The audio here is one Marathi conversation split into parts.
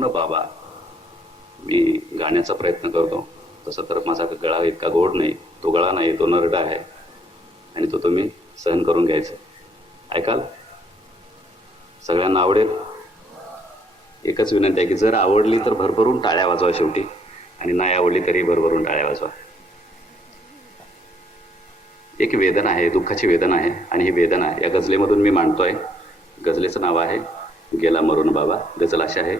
मरून बाबा. मी गाण्याचा प्रयत्न करतो, तसं तर माझा गळा इतका गोड नाही, तो गळा नाही, तो नरडा आहे आणि तो तुम्ही सहन करून घ्यायचा. ऐकाल? सगळ्यांना आवडेल? एकच विनंती आहे की जर आवडली तर भरभरून टाळ्या वाजवा शेवटी, आणि नाही आवडली तरी भरभरून टाळ्या वाजवा. एक वेदना आहे, दुःखाची वेदना आहे, आणि ही वेदना या गझलेमधून मी मांडतोय. गझलेचं नाव आहे गेला मरून बाबा. गझल अशी आहे.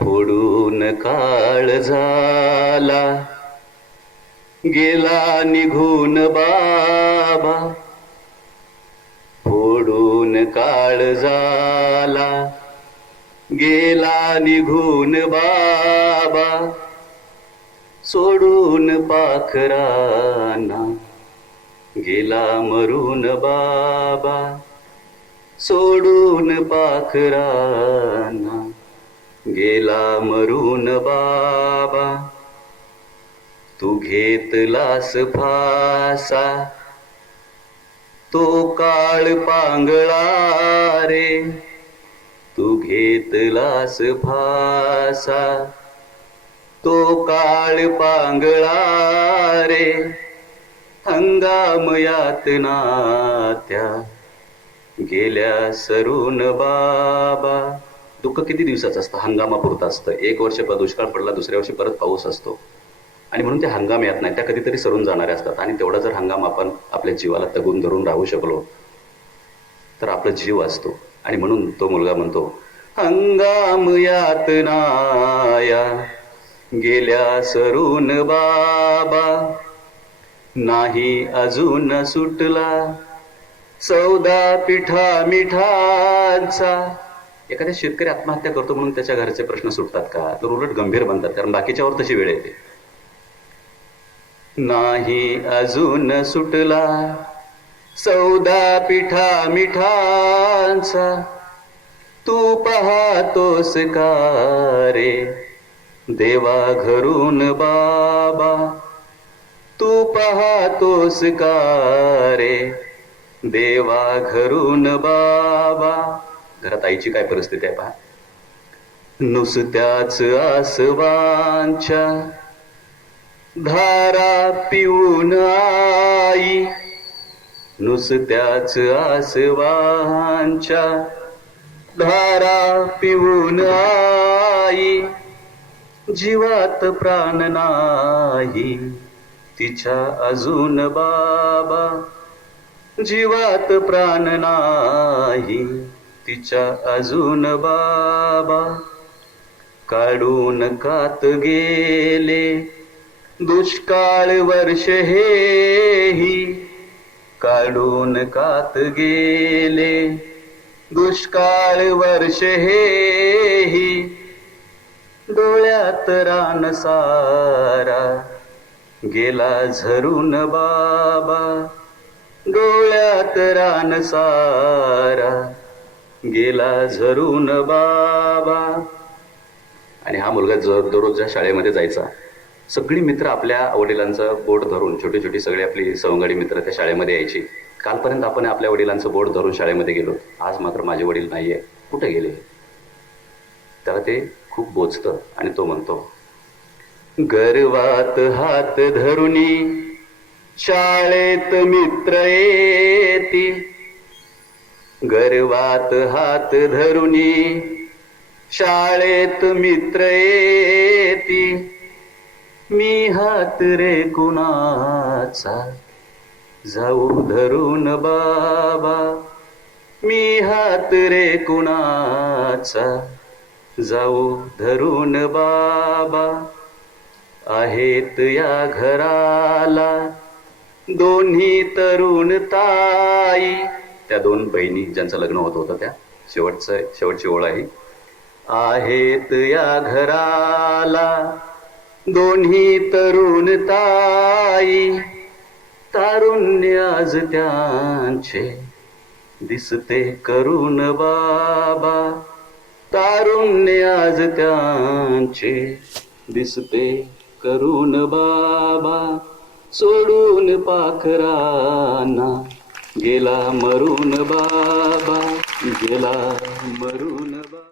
फोडून काळ झाला गेला निघून बाबा, फोडून काळ झाला गेला निघून बाबा, सोडून पाखरांना गेला मरून बाबा, सोडून पाखरांना गेला मरून बाबा. तू घेतलास फासा तो काळ पांगळा रे, तू घेतलास फासा तो काळ पांगळा रे, हंगाम यातना त्या गेल्या सरून बाबा. दुःख किती दिवसाचं असतं? हंगामापुरतं असतं. 1 वर्ष दुष्काळ पडला, दुसऱ्या वर्षी परत पाऊस असतो, आणि म्हणून ते हंगाम येत नाही, त्या कधीतरी सरून जाणाऱ्या असतात. आणि तेवढा जर हंगाम आपण आपल्या जीवाला तगून धरून राहू शकलो तर आपला जीव असतो. आणि म्हणून तो मुलगा म्हणतो, हंगाम यातना या गेल्या सरून बाबा, नाही अजून सुटला सौदा पिठा मिठाचा. एखाद्या शेतकरी आत्महत्या करतो म्हणून त्याच्या घरचे प्रश्न सुटतात का? तर उलट गंभीर बनतात, कारण बाकीच्यावर तशी वेळ येते. नाही अजून सुटला सौदा पिठा मिठाचा, तू पाहतोस का रे देवा घरून बाबा, तू पाहतोस का रे देवा घरून बाबा. घरात आईची काय परिस्थिती आहे पहा. नुसत्याच आसवांच्या धारा पिऊन आई, नुसत्याच आसवांच्या धारा पिऊन आई, जीवात प्राण नाही तिच्या अजून बाबा, जीवात प्राण नाही तिच्या अजून बाबा. काढून कात गेले दुष्काळ वर्ष हेही, काढून कात गेले दुष्काळ वर्ष हेही, डोळ्यात रान सारा गेला झरून बाबा, डोळ्यात रान सारा गेला झरून बाबा. आणि हा मुलगा दररोजच्या शाळेमध्ये जायचा. सगळी मित्र आपल्या वडिलांचं बोट धरून, छोटी छोटी सगळी आपली सवंगडी मित्र त्या शाळेमध्ये यायची. कालपर्यंत आपण आपल्या वडिलांचं बोट धरून शाळेमध्ये गेलो, आज मात्र माझे वडील नाहीये, कुठे गेले? त्याला ते खूप बोचतं आणि तो म्हणतो, गर्वात हात धरुनी शाळेत मित्र येतील, गर्वात हात धरुनी शाळेत मित्र येतील, मी हात रे कुणाचा जाऊ धरून बाबा, मी हात रे कुणाचा जाऊ धरून बाबा. आहेत या घराला दोन्ही तरुण ताई, त्या 2 बहिणी ज्यांचं लग्न होत होतं त्या शेवटची ओळ आहे. आहेत या घराला दोन्ही तरुण ताई, तारुण्य आज त्यांचे दिसते करून बाबा, तारुण्य आज त्यांचे दिसते करून बाबा. सोडून पाखरांना गेला मरून बाबा, गेला मरून बाबा.